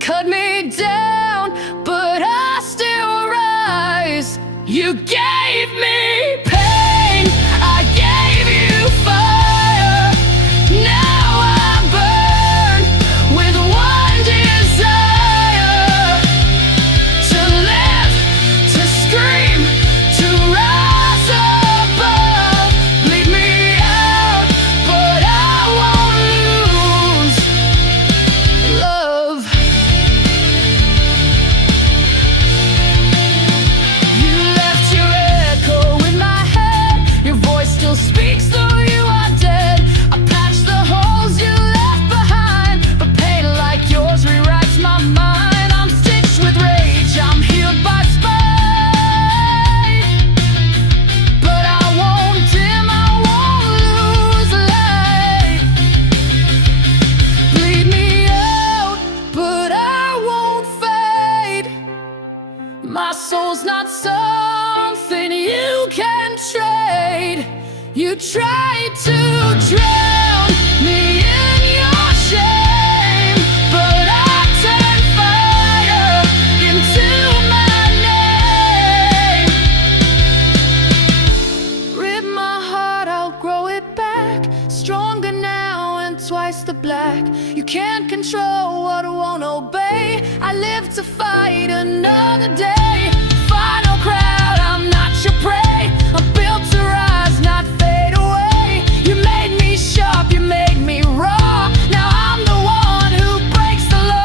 cut me down, but I still rise. You gave me pain, I gave you fire. Now I burn with one desire: to live, to scream, to rise above. Bleed me out, but I won't lose love. You left your echo in my head. Your voice still speaks though you are dead. I patched the holes you left behind, but pain like yours rewrites my mind. I'm stitched with rage, I'm healed by spite, but I won't dim, I won't lose light. Bleed me out, but I won't fade. My soul's not something you can trade. You tried to drown me in your shame, but I turned fire into my name. Rip my heart, I'll grow it back, stronger now and twice the black. You can't control what won't obey. I live to fight another day. Final crowd, I'm not your prey. I'm built to rise, not fade away. You made me sharp, you made me raw. Now I'm the one who breaks the law.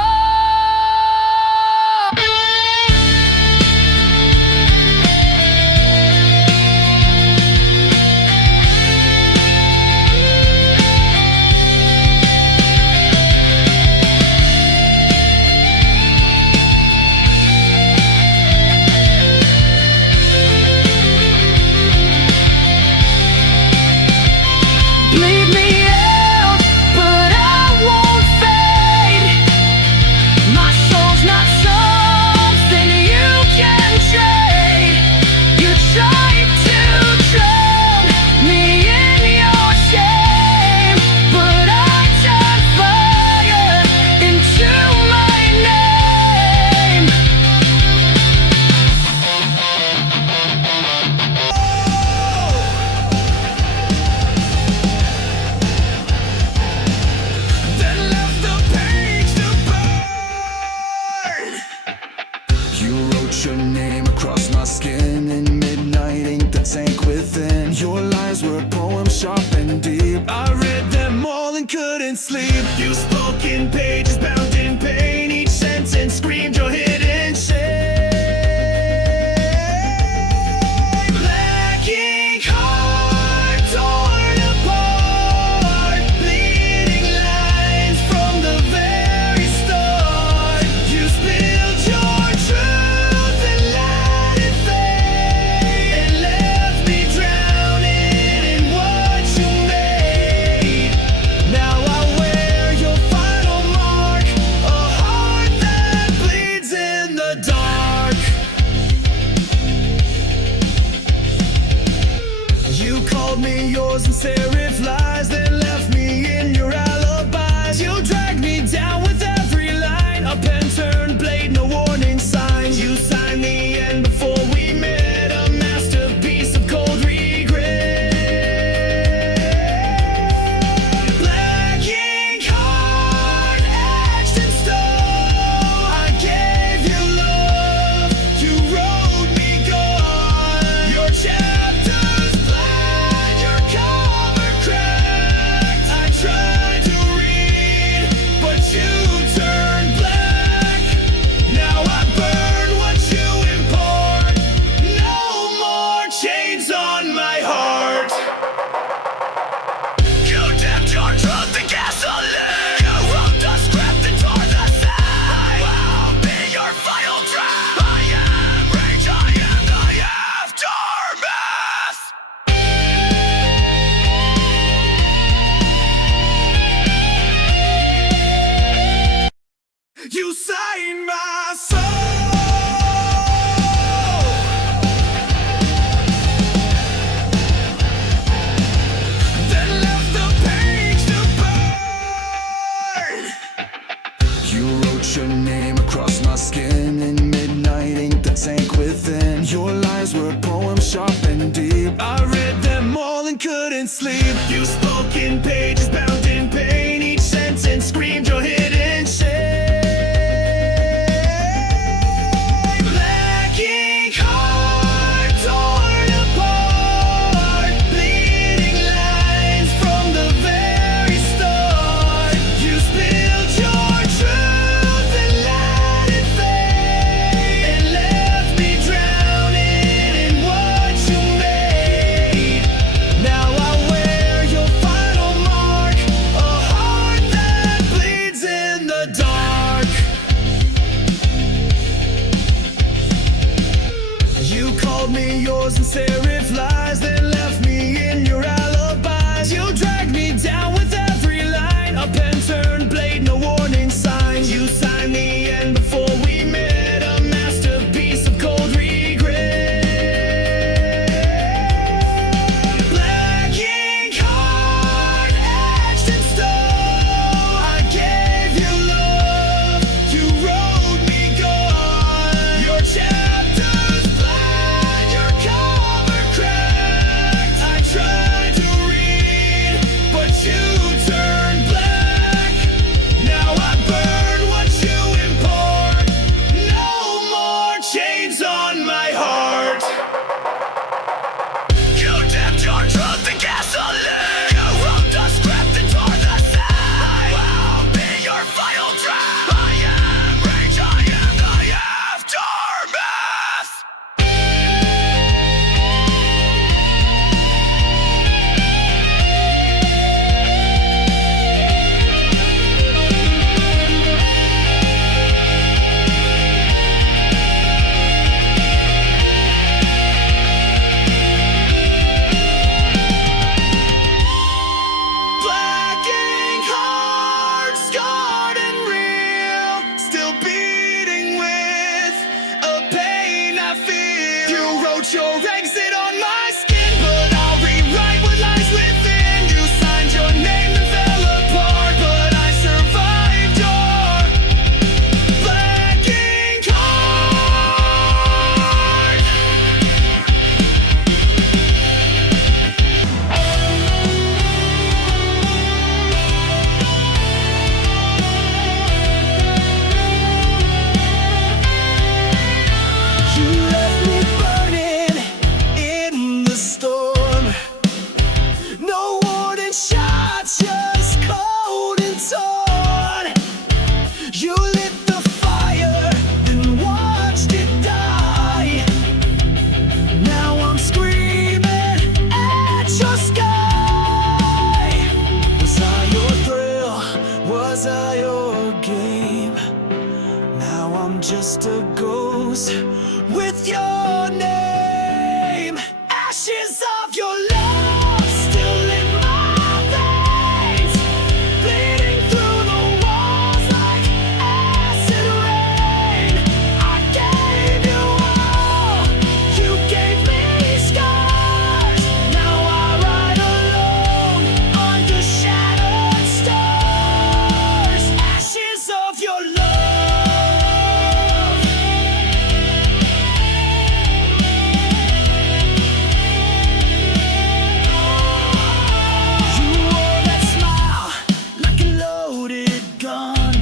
Bleed me out, but I won't fade. My soul's not something you can trade. You tried to drown me in your shame, but I turned fire into my name. Then left the page to burn. You wrote your name across my skin in midnight ink that sank within. Your lines were poems sharp and deep. I read them all and couldn't sleep. You spoke in pages bound in pain. Each sentence screamed your hidden shame. Black ink heart torn apart, bleeding lines from the very start. You spilled your truth and let it fade, and left me drowning in what you made. Now I wear your final mark, a heart that bleeds in the dark. You called me yours in serif lies, then left me in your alibis. You dragged me down with every line, a pen turned blade, no warning signs. You signed the end before we met, a masterpiece of cold regret. Black ink heart etched in stone. I gave you love, you wrote me gone. Your chapters black, your cover cracked. I tried to read, but you turned black. Now I burn what you import. No more chains on my heart. You dipped your truth in gasoline. You wrote the script and tore the scene. I'll be your final draft. I am rage, I am the aftermath. You signed my soul. Then left the page to burn. You wrote your your name across my skin. In midnight ink that sank within. Your lines were poems sharp and deep. I read them all and couldn't sleep. You spoke in pages bound in pain. Each sentence screamed your hidden shame. Black ink heart torn apart, bleeding lines from the very start. You spilled your truth and let it fade, and left me drowning in what you made. Now I wear your final mark, a heart that bleeds in the dark. You called me yours in serif lies, then left me in your alibis. You dragged me down with every line, a pen turned blade, no warning signs. You signed the end before we met, a masterpiece of cold regret. Black ink heart etched in stone. I gave you love, you wrote me gone. Your chapters bled, your cover cracked. I tried to read, but you turned black. Now I burn what you import. No more chains on my heart. You dipped your truth in gasoline. You wrote the script and tore the scene. I'll be your final draft. I am rage, I am the aftermath. Black ink heart, scarred and real, still beating with a pain I feel. You wrote your exit on my skin, but I'll rewrite what lies within. You signed your name and fell apart, but I survived your black ink heart. You left me burning in the storm. No warning shots, just cold and torn. You lit the fire, then watched it die. Now I'm screaming at your sky. Was I your thrill? Was I your game? Now I'm just a ghost with your name. Ashes of your love still in my veins, bleeding through the walls like acid rain. I gave you all, you gave me scars. Now I ride alone under shattered stars. Ashes of your love. You wore that smile like a loaded gun,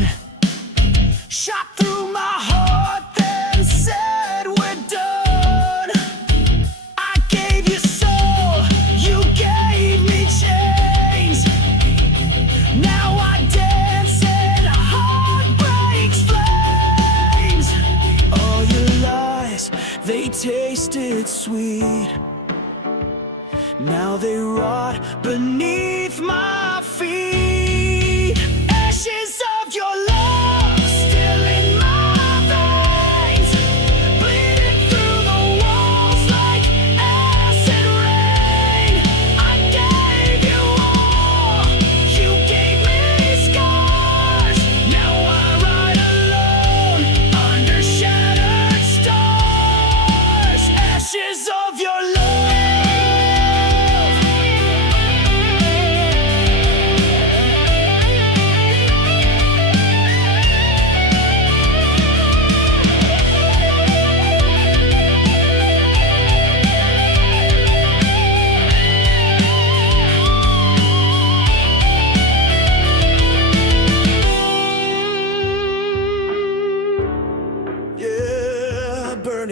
shot through my heart, then said we're done. I gave you soul, you gave me chains. Now I dance in heartbreak's flames. All your lies, they tasted sweet. Now they rot beneath my feet. Ashes of your love still in my veins, bleeding through the walls like acid rain. I gave you all, you gave me scars. Now I ride alone under shattered stars. Ashes of your love.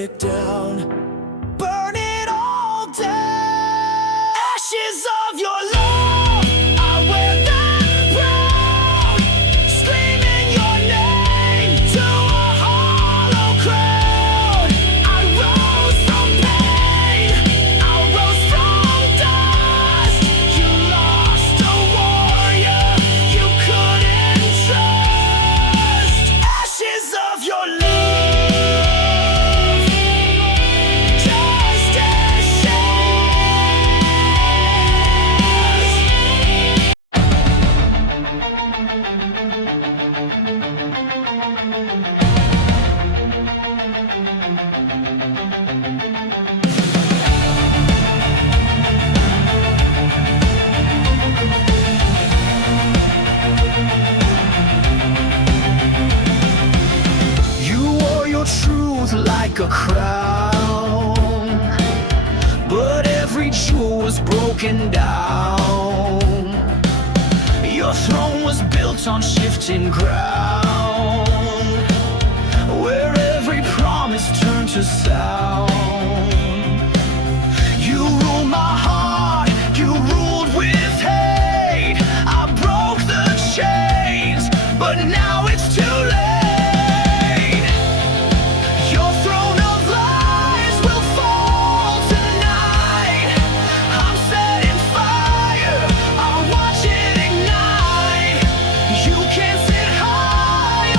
it down, burn it all down. Ashes of your love, I wear them proud, screaming your name to a hollow crowd. I rose from pain, I rose from dust. You lost a warrior you couldn't trust. Ashes of your love, just ashes. You wore your truth like a crown, but every jewel was broken down. Your throne was built on shifting ground, where every promise turned to sound. You ruled my heart, you ruled with hate. I broke the chains, but now it's too late. Your throne of lies will fall tonight. I'm setting fire, I'll watch it ignite. You can't sit high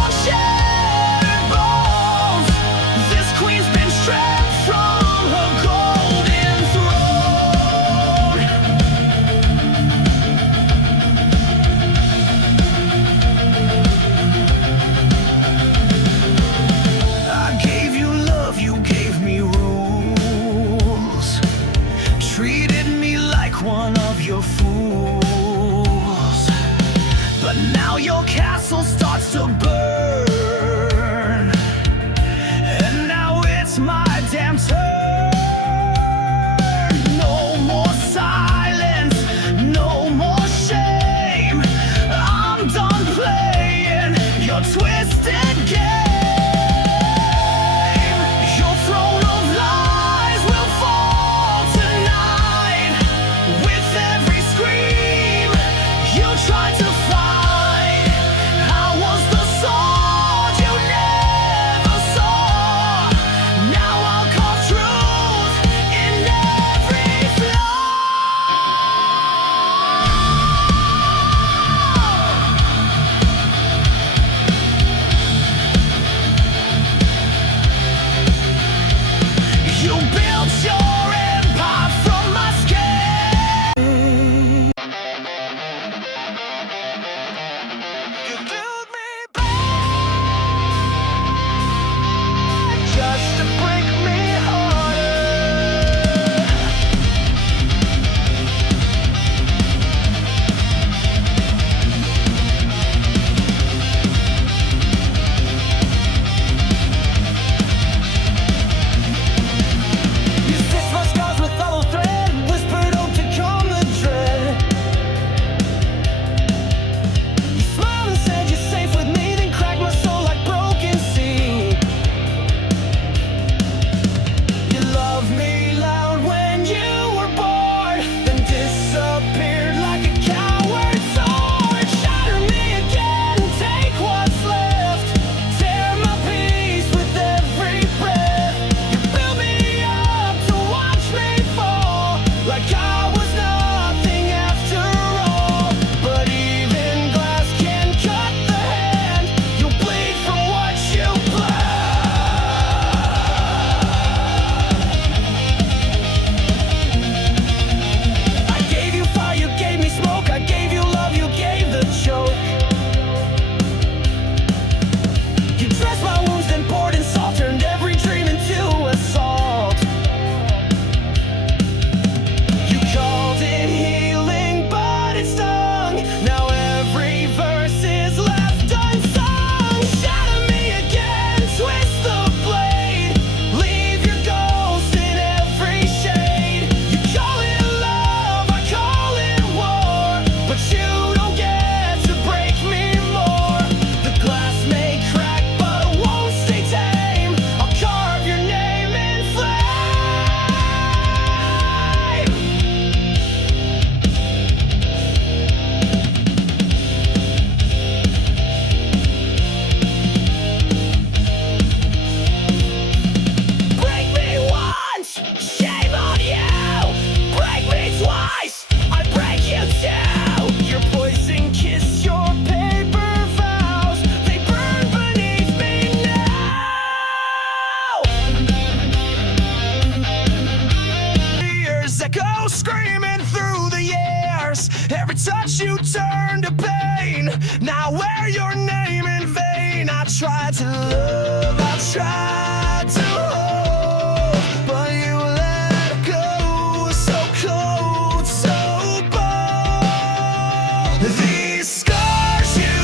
tried to hold, but you let go. So cold, so bold. These scars you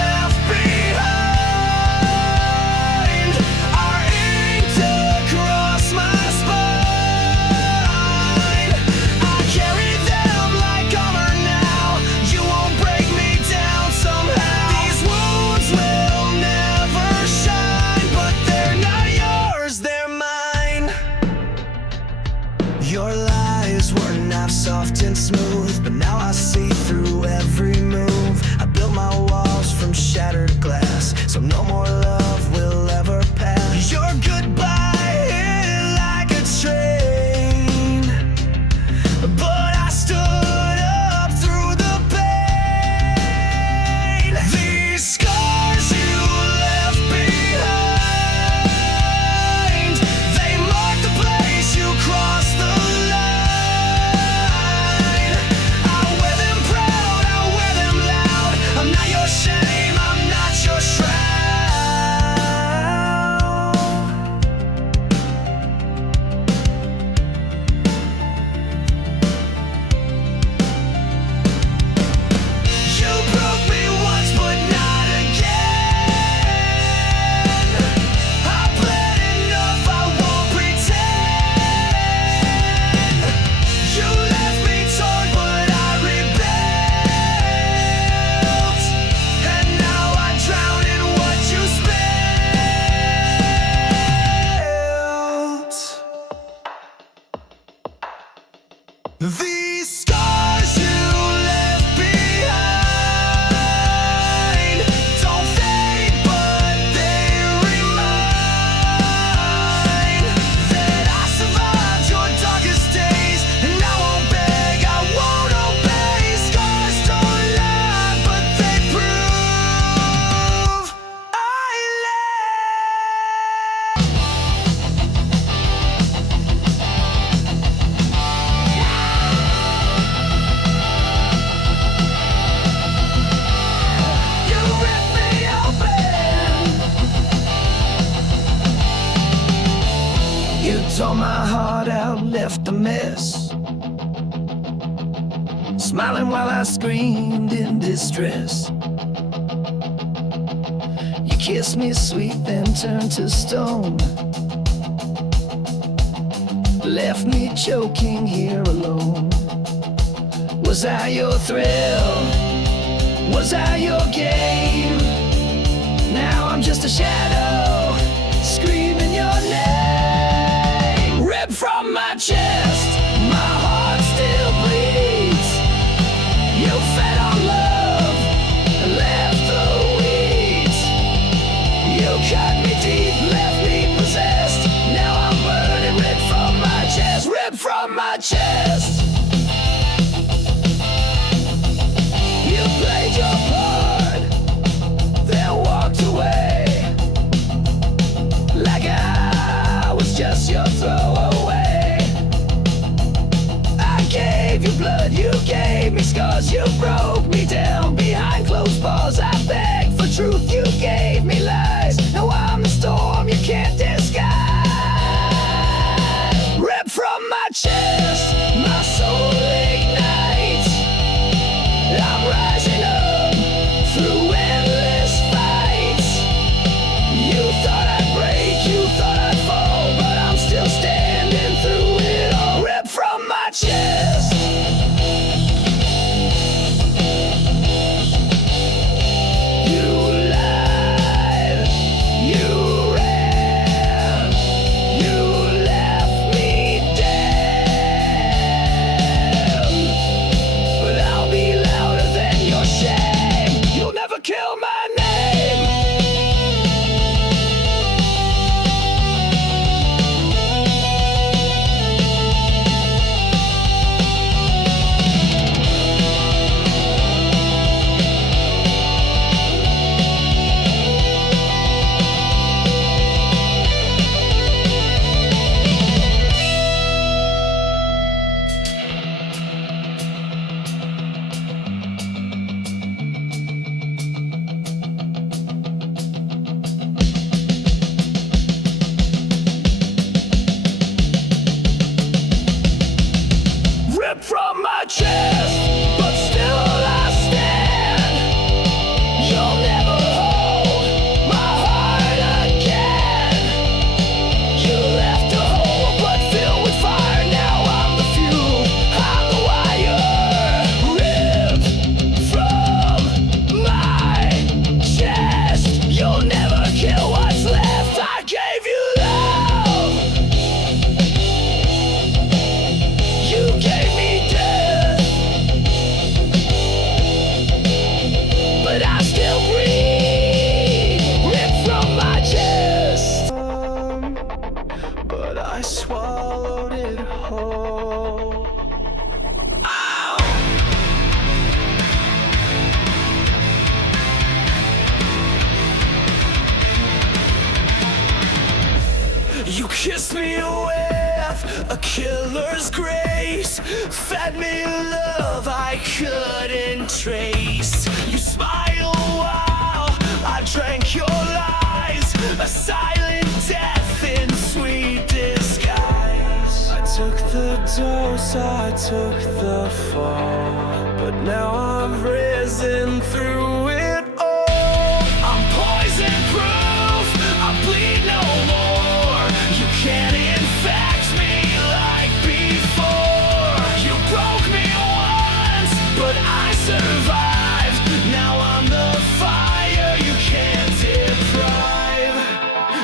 left behind are inked across my spine. I carry them like armor now. You won't break me down somehow. These wounds will never shine, but they're not yours, they're mine. Your lies were not soft and smooth, but now I see through every move. I built my walls from shattered glass, so no more love will ever pass. Your goodbye hit like a train, but I stood up through the pain. These scars you left behind, they mark the place you crossed the line. I wear them proud, I wear them loud. I'm not your shame, I'm not your shroud. You broke me once, but not again. I bled enough, I won't pretend. You left me torn, but I rebuilt, and now I drown in what you spilled. These scars you left behind don't fade, but they remind that I survived your darkest days, and I won't beg, I won't obey. Scars don't lie, but they prove I You ripped me open. You tore my heart out, left a mess, smiling while I screamed in distress. You kissed me sweet, then turned to stone, left me choking here alone. Was I your thrill? Was I your game? Now I'm just a shadow, screaming your name. Ripped from my chest, my heart still bleeds. You fed on love and left the weeds. You cut me deep, left me possessed. Now I'm burning, ripped from my chest, ripped from my chest. You played your part, then walked away, like I was just your throwaway. You kissed me with a killer's grace, fed me love I couldn't trace. You smiled while I drank your lies, a silent death in sweet disguise. I took the dose, I took the fall, but now I've risen through it all. I'm poison proof, I bleed no more. You can't infect me like before. You broke me once, but I survived. Now I'm the fire you can't deprive.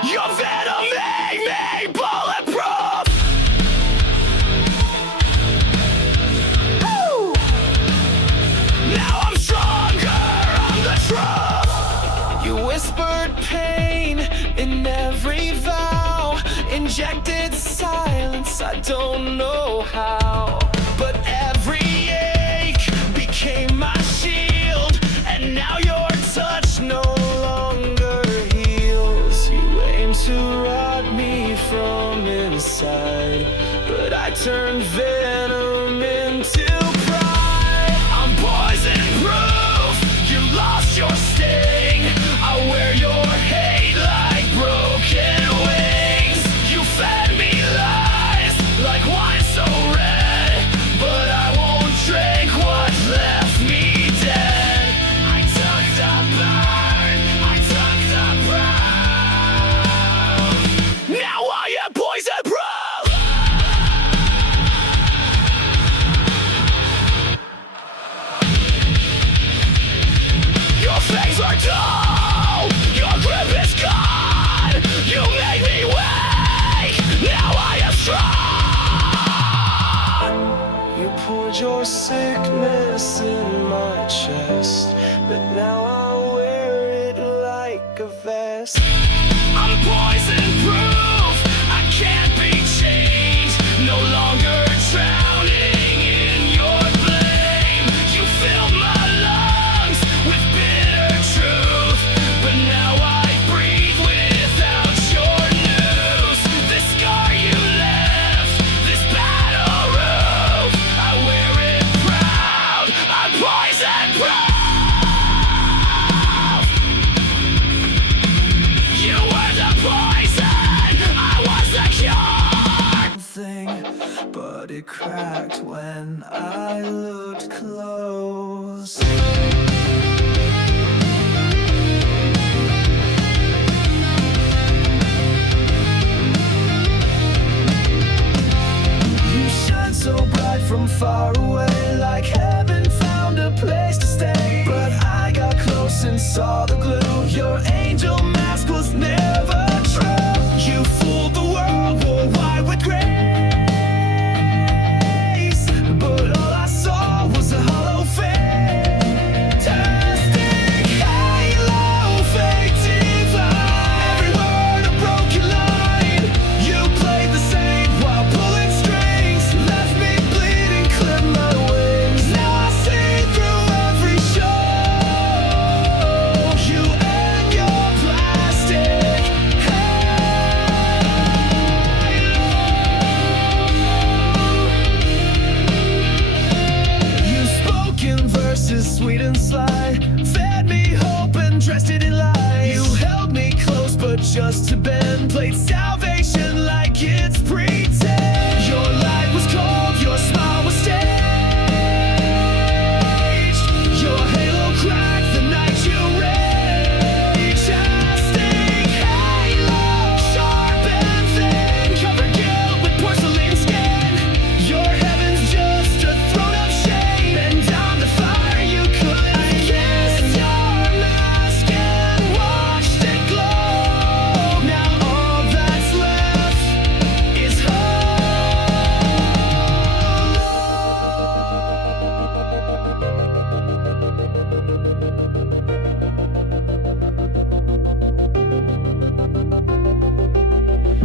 Your venom made me bulletproof. Woo! Now I'm stronger, I'm the truth. You whispered pain in every vow, injected silence, I don't know how. But every ache became my shield, and now your touch no longer heals. You aim to rot me from inside, but I turned venom into pride. I'm poison proof, you lost your sting. I wear your hate like broken wings. You fed me lies like wine so red, but I won't drink what left me dead. I took the burn, I took the proof. Now I am poison proof. Your fangs are dull, your grip is gone. You made me weak, now I am strong. You poured your sickness in my chest, but now I wear it like a vest. I'm poison proof, I can't be changed. No longer drowning in your blame. You filled my lungs with bitter truth, but now I breathe without your news. This scar you left, this battle roof, I wear it proud. I'm poison proof. You were the poison, I was the cure. Thing, but it cracked when I looked close. You shine so bright from far away, like heaven found a place to stay. But I got close and saw the glue. Your angel mask was never true. You fooled the world, wore white with grace, but all I saw was a hollow fantastic halo, fake divine. Every word a broken line. You played the same while pulling strings, left me bleeding, clipped my wings. Now I see through every show. You and your plastic halo. You spoke in verses sweet and sly, fed me hope and dressed it in lies. You held me close but just to bend, played salvation like it's pretend. Your light was cold, your smile was staged. Your halo cracked the night you raged. Casting halo, sharp and thin, covered guilt with porcelain skin. Your heaven's just a throne of shame, and down the fire you could. I kissed your mask and watched it glow. Now all that's left is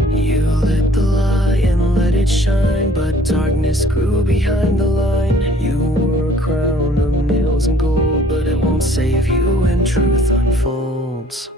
You lit the light and let it shine, but darkness grew behind the line. You wore a crown of nails and gold, but it won't save you when truth unfolds.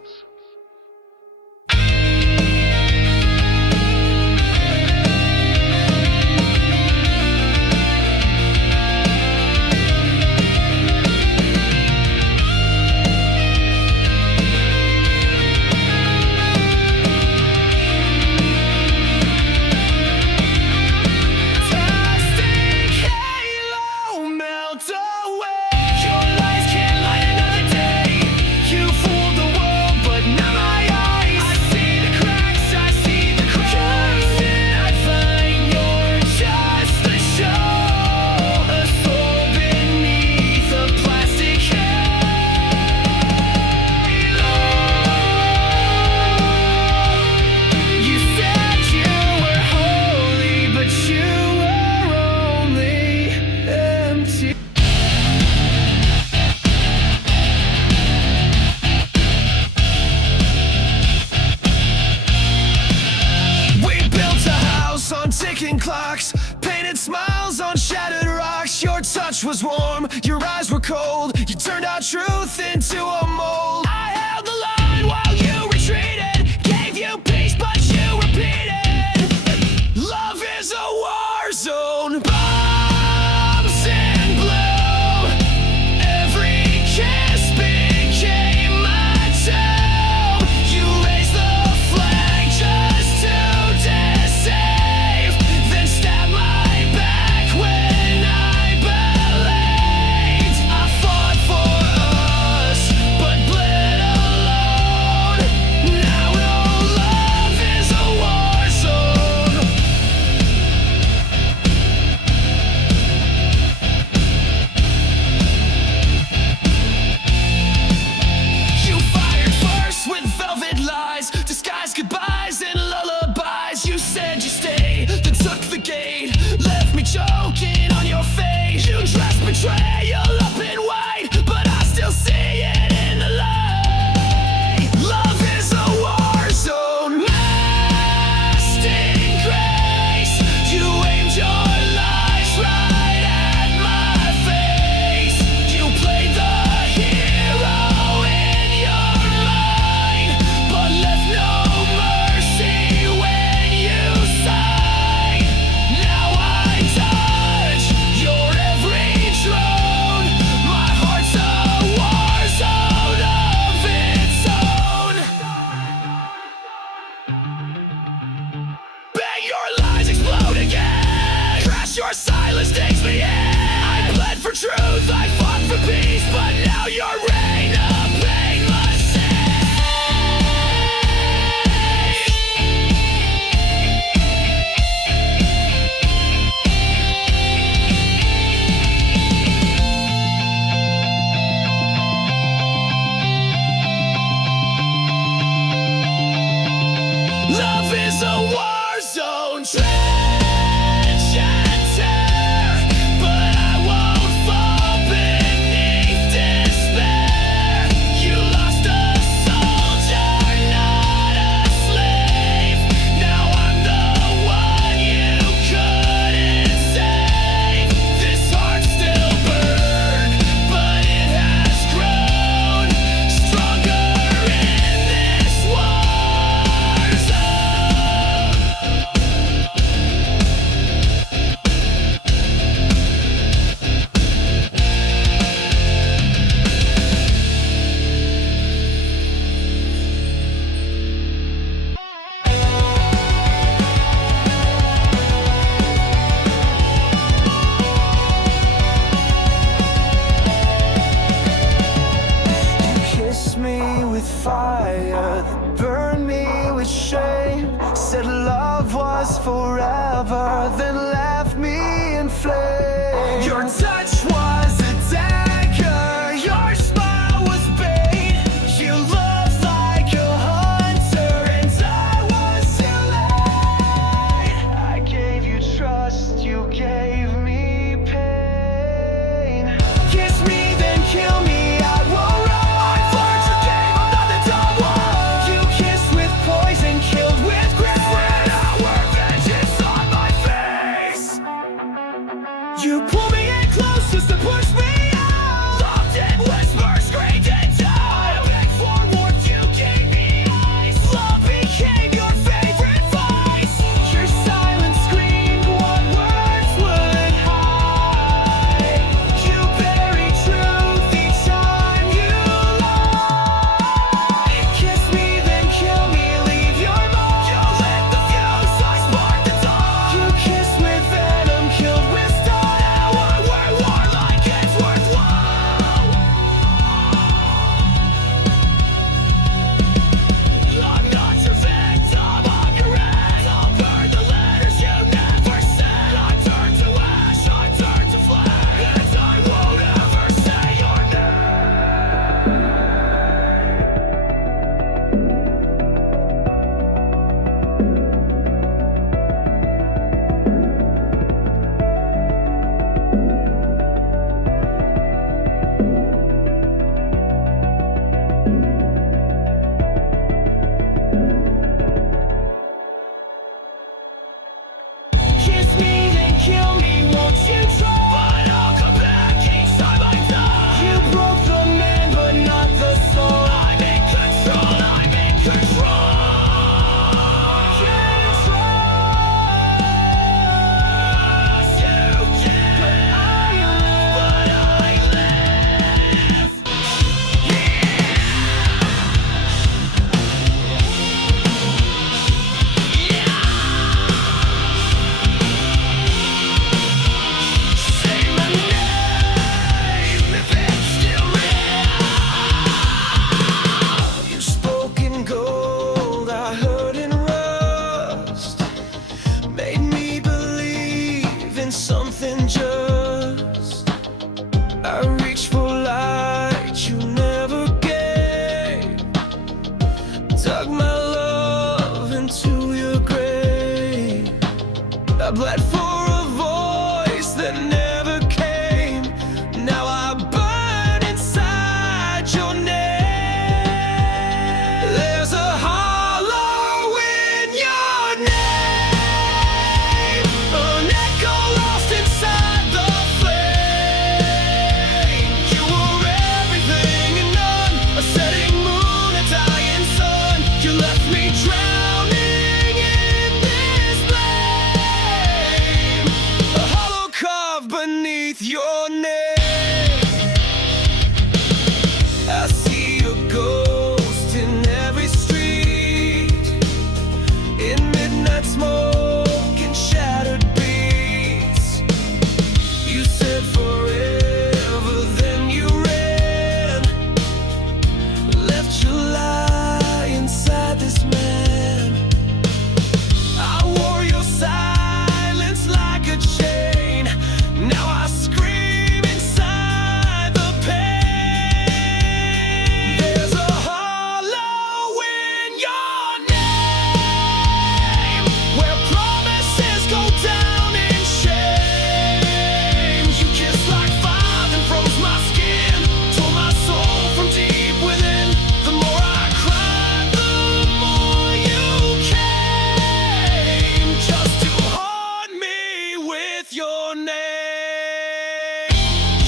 ticking clocks, painted smiles on shattered rocks. Your touch was warm, your eyes were cold. You turned our truth into a mold. I held the line while you retreated, gave you peace but you repeated. Love is a war zone. Bombs in blue. Every kiss became my tomb. You raised the flag just to deceive, then stabbed my back when I believed. I fought for us, but bled alone. Now no love is a war zone. You fired first with velvet lies, disguised goodbyes and lullabies. You said you stayed, then took the gate, left me choking on your face. You dressed betrayal up in white, but I still see it in the light. Love is a war zone, masked in grace. You aimed your lies right at my face. You played the hero in your mind, but left no mercy when you sang. Now I touch your every drone. My heart's a war zone of its own. Bang, your lies explode again. Crash, your silence takes me in. I bled for truth, I fought for peace, but now your reign of painless love is a war zone, trench and tear, but I won't fall beneath despair. You lost a soldier, not a slave. Now I'm the one you couldn't save. This heart still burns, but it has grown stronger in this war zone. You kissed me with fire, then burned me with shame. Said love was forever, then left me in flames. Your touch was a dagger, your smile was bait. You looked like a hunter, and I was too late. I gave you trust, you gave me pain. Kiss me, then kill me, I won't run. I've learned your game, I'm not the dumb one. You kissed with poison, killed with grace. When our vengeance on my face. You bled for a voice that never came. Now I burn inside your name. There's a hollow in your name, an echo lost inside the flame. You were everything and none, a setting moon, a dying sun. You left me drowning in this flame, a hollow carved beneath your name. I see a ghost in every street, in midnight smoke and shattered beats. You said forever, then you ran, left your lie inside this man. I wore your silence like a chain. Now I scream inside the pain. There's a hollow in your name, where promises go down in shame. You kissed like fire and froze my skin, tore my soul from deep within. The more I cried, the more you came, just to haunt me with your name.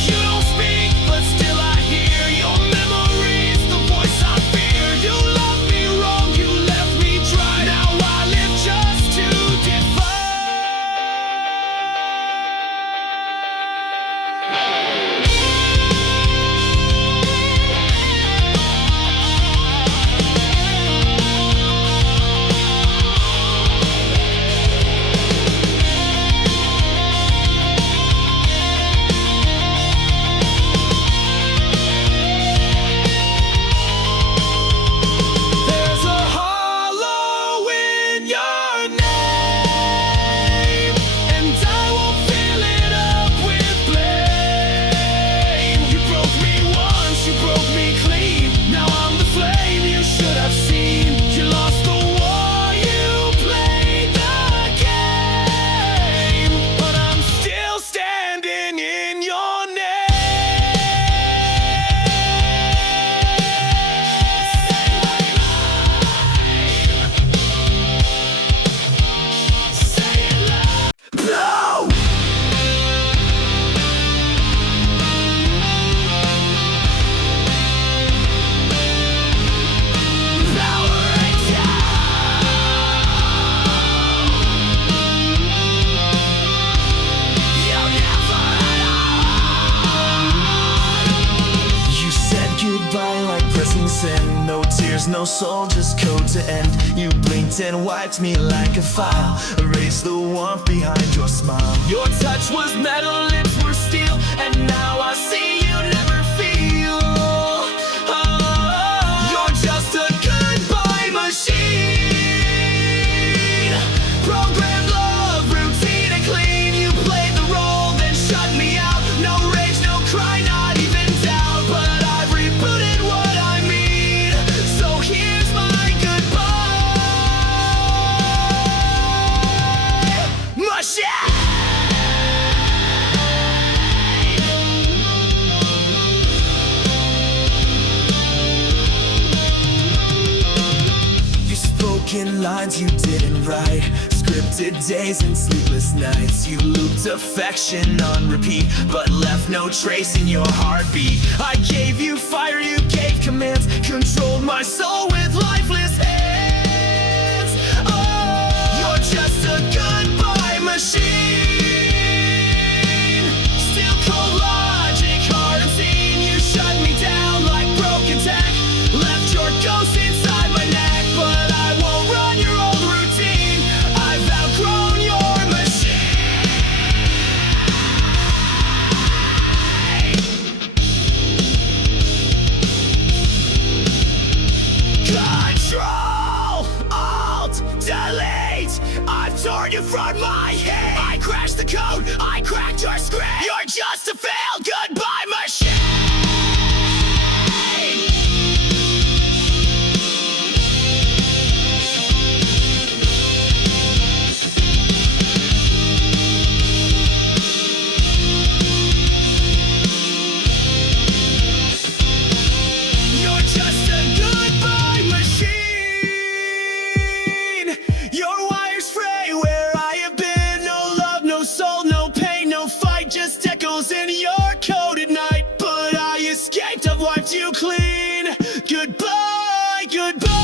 You don't speak, but still I hear your memories, the voice I fear. You loved me wrong, you left me dry. Now I live just to defy. There's a hollow in your name, and I won't fill it up with blame. You broke me once, you broke me clean. Now I'm the flame you should have seen. You lost the war, you played the game, but I'm still standing in your name. Say it loud. Blow! Power and You'll never You said goodbye like pressing send. No tears, no soul, just code to end. You blinked and wiped me like a file, erased the warmth behind your smile. Your touch was metal, lips were steel, and now I see you never feel. You're just a goodbye machine, programmed love, routine and clean. You played the role, then shut me out. No rage, no cry, not even doubt, but I've rebooted what I mean. So here's my goodbye machine. You spoke in lines you didn't write, scripted days and sleepless nights. You looped affection on repeat, but left no trace in your heartbeat. I gave you fire, you gave commands, controlled my soul with lifeless hands. Oh, you're just a goodbye machine, still cold logic, hard and seen. You shut me down like broken tech, left your ghost inside my neck, but I won't run your old routine. I've outgrown your machine. Control, Alt, Delete. I've torn you from my head. I crashed the code, I cracked your screen. You're just a failed goodbye machine. Our wires fray where I have been. No love, no soul, no pain, no fight. Just echoes in your code at night. But I escaped, I've wiped you clean. Goodbye, goodbye.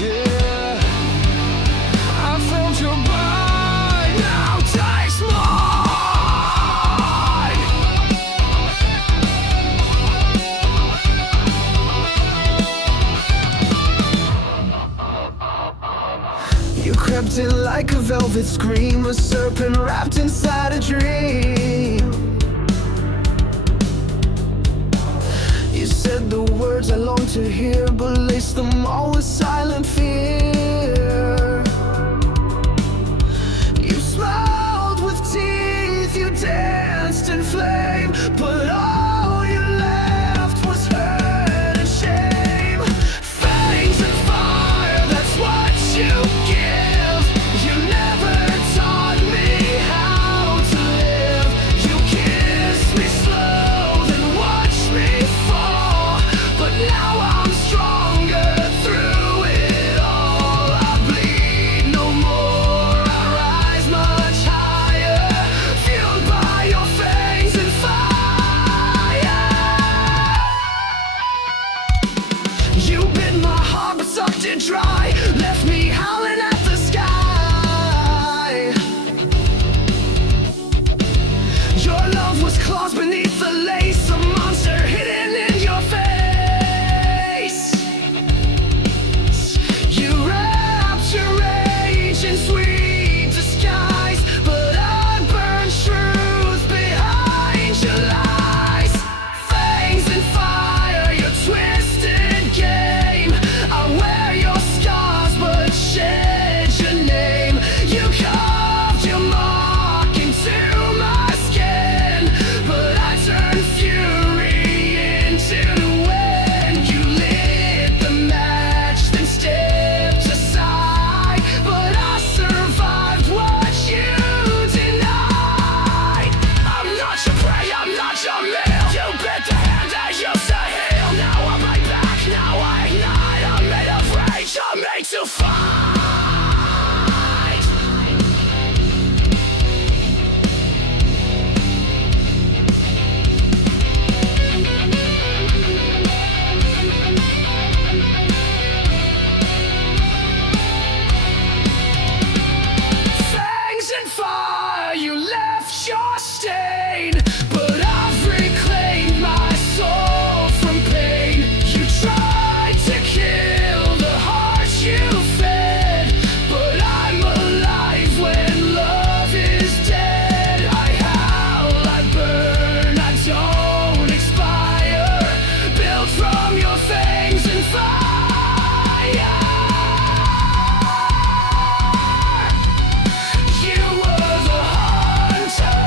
Yeah, I felt your bite, now taste mine. You crept in like a velvet scream, a serpent wrapped inside a dream. You said the words I long to hear, but laced them all with silent fear. You smiled with teeth, you danced in flame, but all you left was hurt and shame. Fangs and fire, that's what you give. You never taught me how to live. You kissed me slow, then watched me fall. But now I'm stronger through it all. I bleed no more, I rise much higher, fueled by your fangs and fire. You bit my heart but sucked it dry, left me howling at the sky. Your love was claws beneath the lace, a monster hidden in your face. You wrapped your rage in sweet disguise, but I burned truth behind your lies. Fangs and fire, your twisted game. I wear your scars but shed your name. You carved your mark into my skin, but I turned fury into the wind. You lit the match, then stepped aside, but I survived what you denied. I'm not your prey, I'm not your meal. You bit the hand that used to heal. Now I'm right back, now I ignite. I'm made of rage, I'm made to fight. Fangs and fire, you left your stain, but I've reclaimed my soul from pain. You tried to kill the heart you fed, but I'm alive when love is dead. I howl, I burn, I don't expire, built from your fangs and fire. You were the hunter,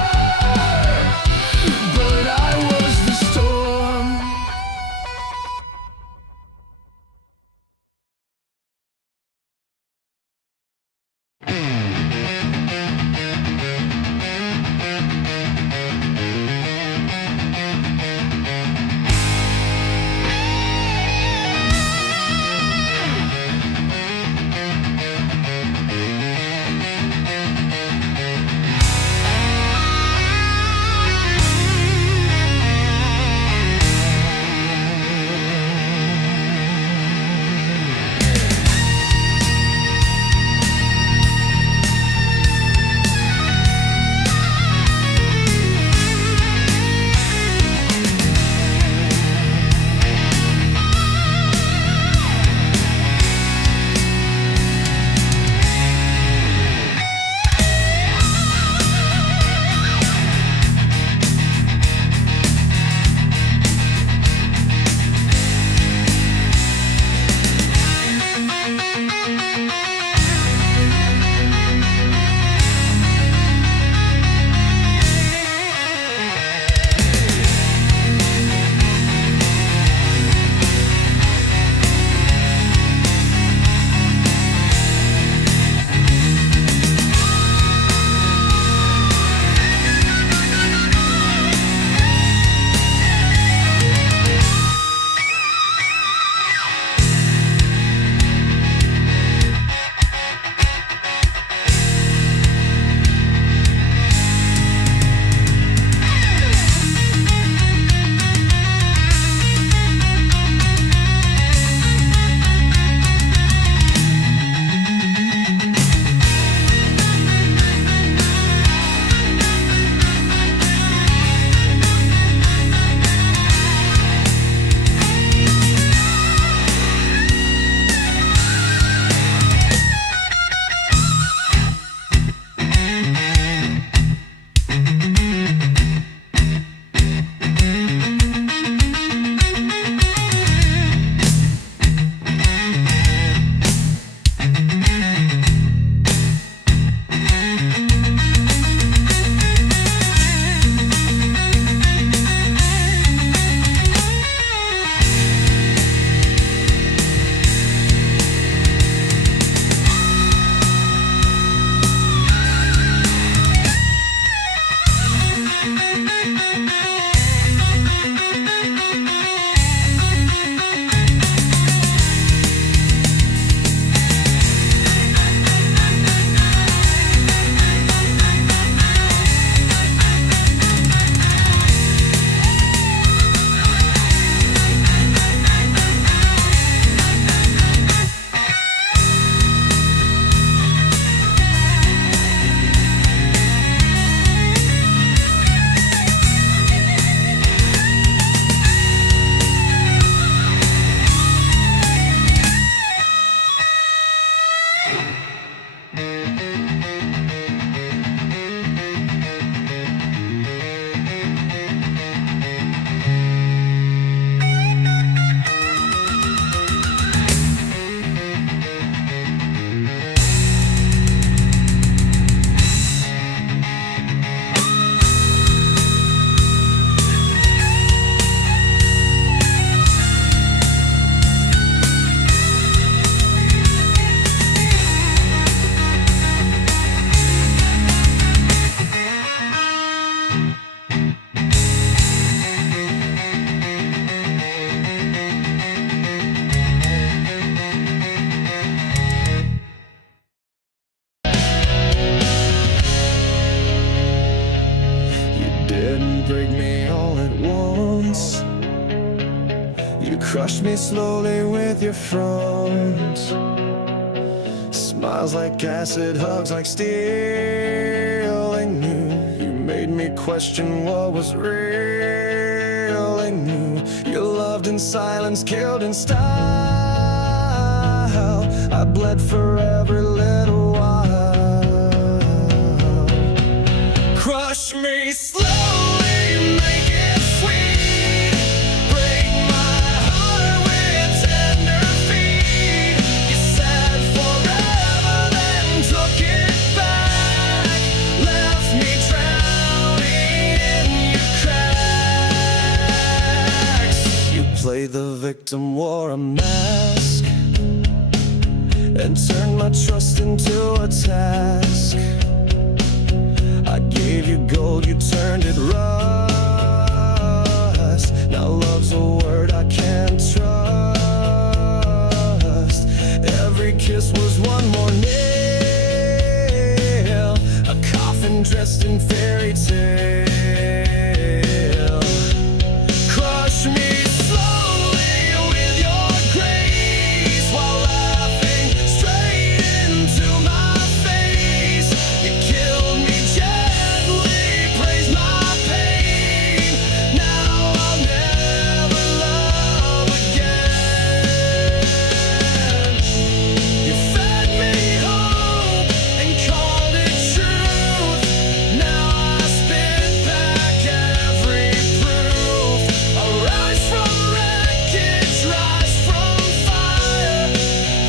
Crush me slowly with your front. Smiles like acid, hugs like steel. I knew you made me question what was real. I knew you loved in silence, killed in style. I bled for every little while. Crush me slowly, make it sweet. Break my heart with tender feet. You said forever, then took it back. Left me drowning in your cracks. You played the victim, wore a mask, and turned my trust into a task. I gave you gold, you turned it rust. Now love's a word I can't trust. Every kiss was one more nail, a coffin dressed in fairy tale. Crush me slowly with your grace, while laughing straight into my face. You killed me gently, praised my pain. Now I'll never love again. You fed me hope and called it truth. Now I spit back every proof. I rise from wreckage, rise from fire.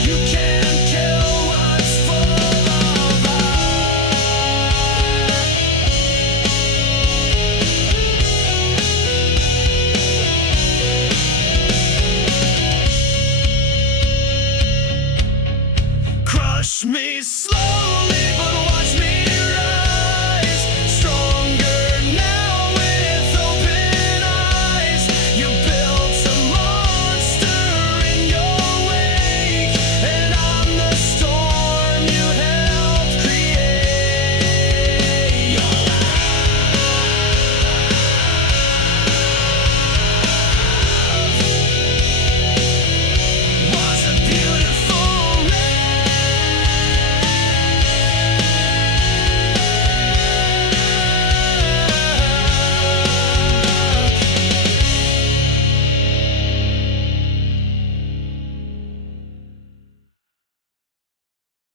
You can't kill what's full of ice. Crush me slow.